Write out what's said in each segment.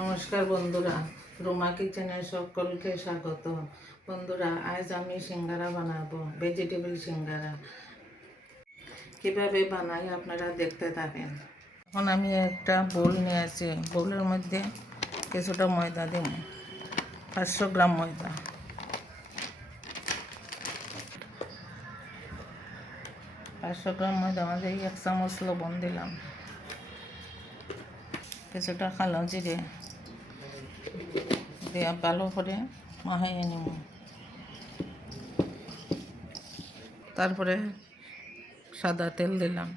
নমস্কার বন্ধুরা, রুমা কিচেনে সকলকে স্বাগত। বন্ধুরা, আজ আমি সিঙ্গারা বানাবো, ভেজিটেবল সিঙ্গারা। কিভাবে বানাই আপনারা দেখতে থাকেন। এখন আমি একটা বোল নিয়েছি, বোলের মধ্যে কিছুটা ময়দা দেব, 500 গ্রাম ময়দা। মাঝে 1 চামচ লবণ দিলাম, কিছুটা কালো জিরে দিয়ে ভালো করে মাখাইয়ে নিব। তারপরে সাদা তেল দিলাম,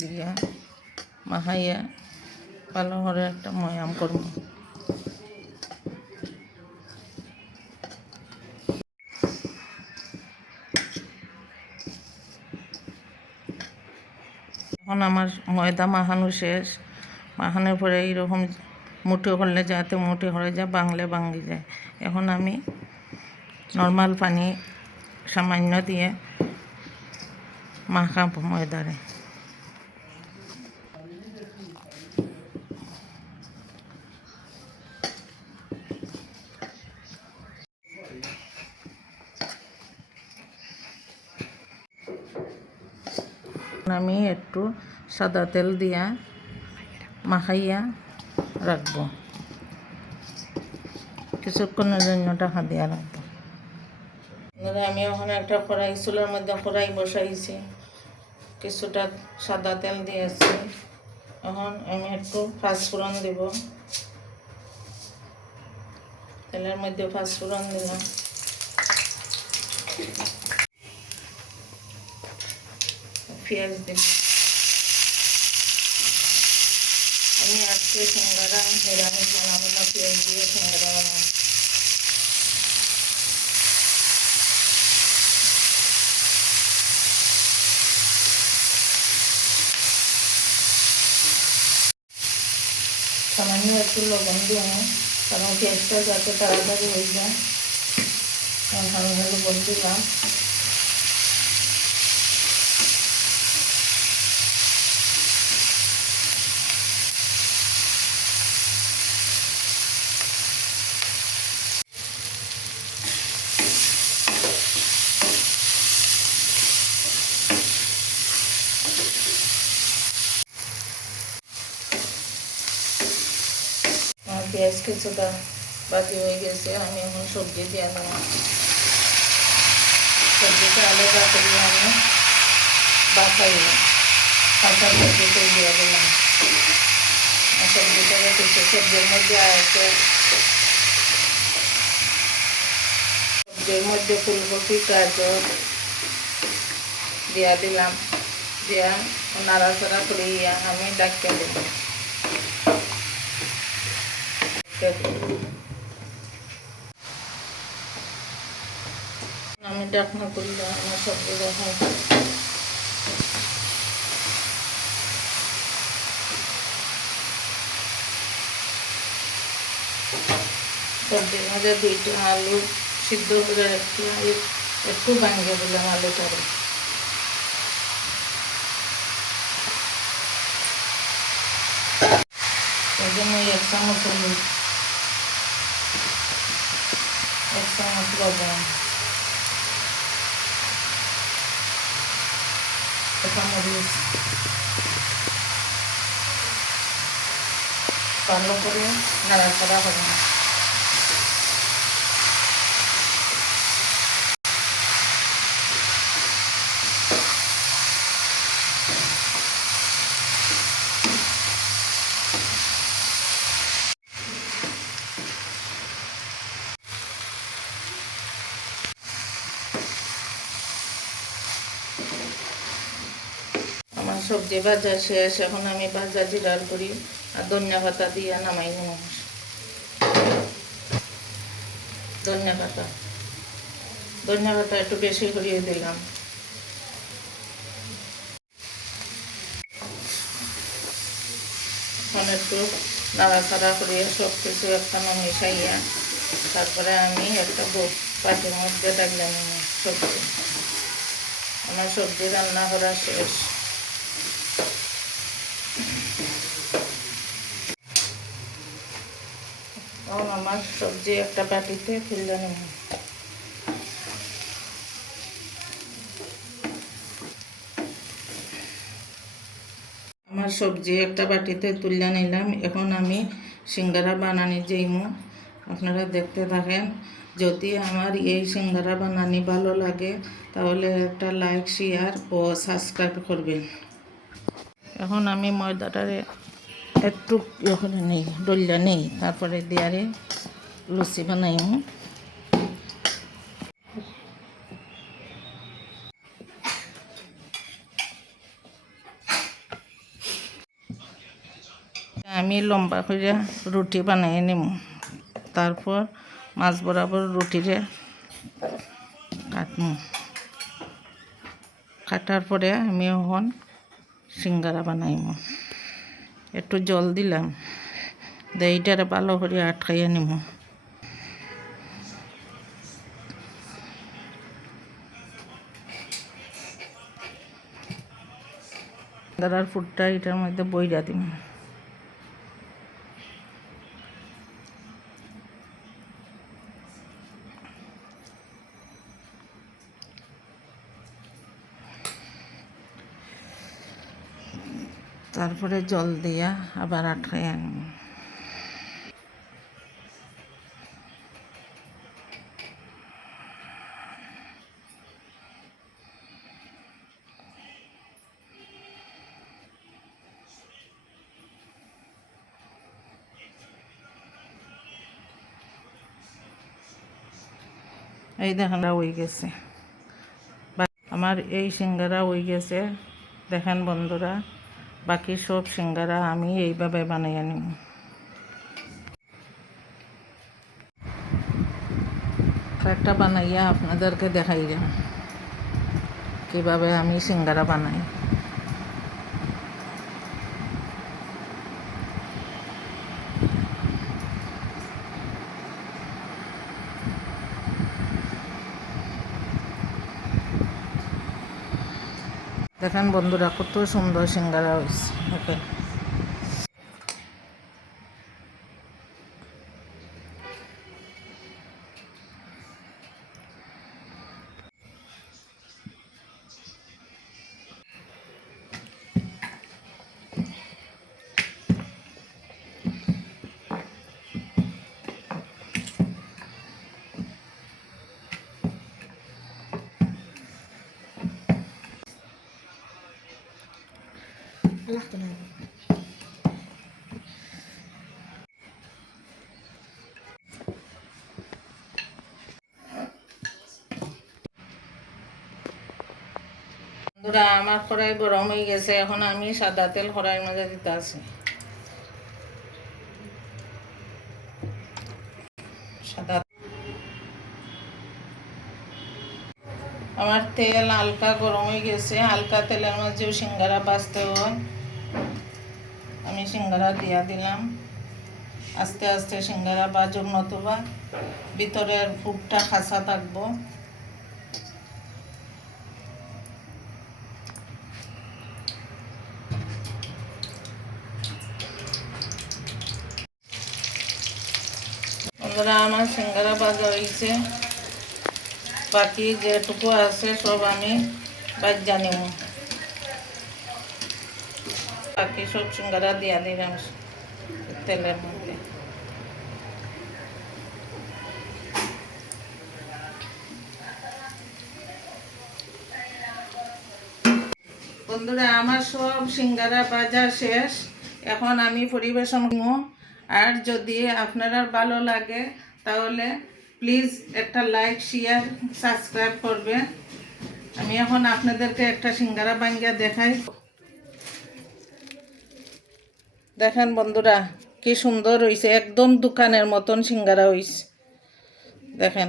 দিয়ে মাখাইয়ে ভালো করে একটা ময়াম করব। এখন আমার ময়দা মাখানো শেষ। মাখানোর পরে এইরকম মুঠো করলে যাতে মুঠো হয়ে যায়, বাংলে ভাঙি যায়। এখন আমি নর্মাল পানি সামান্য দিয়ে মাখাবো ময়দারে। আমি একটু সাদা তেল দিয়া মাখাইয়া রাখবো, কিছুক্ষণের জন্য ঢাকা দিয়া রাখবো। আমি ওখানে একটা কড়াই, চুলার মধ্যে কড়াই বসাইছি, কিছুটা সাদা তেল দিয়েছি। এখন আমি একটু পাঁচফোড়ন দেব, তেলের মধ্যে পাঁচফোড়ন দিলাম, পেঁয়াজ দিলাম। আমি আজকে সিঙ্গারা নিরামিষ বানাবো না, পেঁয়াজ দিয়ে সিঙ্গারা বানাবো। সামান্য একটু লবণ দিয়ে, কারণ পেঁয়াজটা যাতে তাড়াতাড়ি হয়ে যায়, সামান্য লবণ দিলাম। পেঁয়াজ কিছুটা বাকি হয়ে গেছে, আমি এখন সবজি দিয়ে দেবো। সবজিটা আলাদা করে আমি বাছাইলাম, কাঁচা সবজিটা দিয়ে দিলাম। সবজিটা কিছু সবজির মধ্যে আছে, সবজির মধ্যে ফুলকপি, গাজর দিয়া দিলাম। দিয়া নাড়াচাড়া করে আমি ডাক্কে দিলাম। আমি ডাকনা করলে আমার সবজি দেখাই। সবজির মধ্যে 2টা আলু সিদ্ধ করে একটু ভাঙিয়ে দিলাম আলুটারে। এই জন্য 1 চামচ হলুদ, 1 চামচ লবণ, 1 চামচ ভালো করে নাড়াচাড়া হবে। আমার সবজি ভাজা শেষ। এখন আমি ভাজা জিরার গুঁড়ি আর ধনিয়া পাতা দিয়ে নামাই নেব। ধনিয়া পাতা একটু বেশি করিয়ে দিলাম। এখন একটু নাড়াচাড়া করিয়ে সব কিছু একখানে মিশাইয়া তারপরে আমি একটা পাটির মধ্যে ডাকলাম সবজি। আমার সবজি রান্না করা শেষ। এখন আমার সবজি একটা বাটিতে তুলে নেব। আমার সবজি একটা বাটিতে তুলে নিলাম। এখন আমি সিঙ্গারা বানানি যাইমু, আপনারা দেখতে থাকেন। যদি আমার এই সিঙ্গারা বানানি ভালো লাগে তাহলে একটা লাইক, শেয়ার ও সাবস্ক্রাইব করবেন। এখন আমি ময়দাটারে একটু ওখানে নেই, ডলিয়া নেই, তারপরে দিয়ারে লুচি বানাইমু। আমি লম্বা করে রুটি বানাই নিব, তারপর মাছ বরাবর রুটিরে কাটমু। কাটার পরে আমি এখন সিঙ্গারা বানাইম। একটু জল দিলাম, এইটারে ভালো করে আটকাইয়া নিব। সিঙ্গারার ফুটটা এটার মধ্যে বইরা দিব। তারপরে জল দিয়া আবার আটকাই আনব। এই দেখেন হয়ে গেছে আমার এই সিঙ্গারা হয়ে গেছে। দেখেন বন্ধুরা, বাকি সব সিঙ্গারা আমি এইভাবে বানিয়ে নিব। একটা বানাইয়া আপনাদেরকে দেখাই যাব কীভাবে আমি সিঙ্গারা বানাই। দেখেন বন্ধুরা, কত সুন্দর সিঙ্গারা হয়েছে। ওকে, বন্ধুরা, আমার কড়াই গরম হয়ে গেছে। এখন আমি সাদা তেল কড়াইয়ের মধ্যে দিতে আছি। সাদা আমার তেল হালকা গরম হয়ে গেছে। হালকা তেলের মাঝেও সিঙ্গারা ভাজতে হয়। আমি সিঙ্গারা দিয়া দিলাম। আস্তে আস্তে সিঙ্গারা ভাজুক, নতুবা ভিতরের ফুটটা খাসা থাকবো। বন্ধুরা, আমার সিঙ্গারা ভাজা হয়েছে। বাকি যেটুকু আছে সব আমি ভাজা নিব। বাকি সব সিঙ্গারা দিয়া দিলাম তেলের মধ্যে। বন্ধুরা, আমার সব সিঙ্গারা ভাজা শেষ। এখন আমি পরিবেশন করব। আর যদি আপনারা ভালো লাগে তাহলে প্লিজ একটা লাইক, শেয়ার, সাবস্ক্রাইব করবেন। আমি এখন আপনাদেরকে একটা সিঙ্গারা ভাঙ্গিয়া দেখাই। দেখেন বন্ধুরা, কি সুন্দর হয়েছে, একদম দোকানের মতন সিঙ্গারা হয়েছে। দেখেন,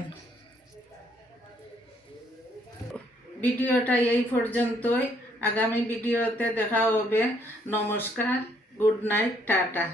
ভিডিওটা এই পর্যন্তই। আগামী ভিডিওতে দেখা হবে। নমস্কার, গুড নাইট, টাটা।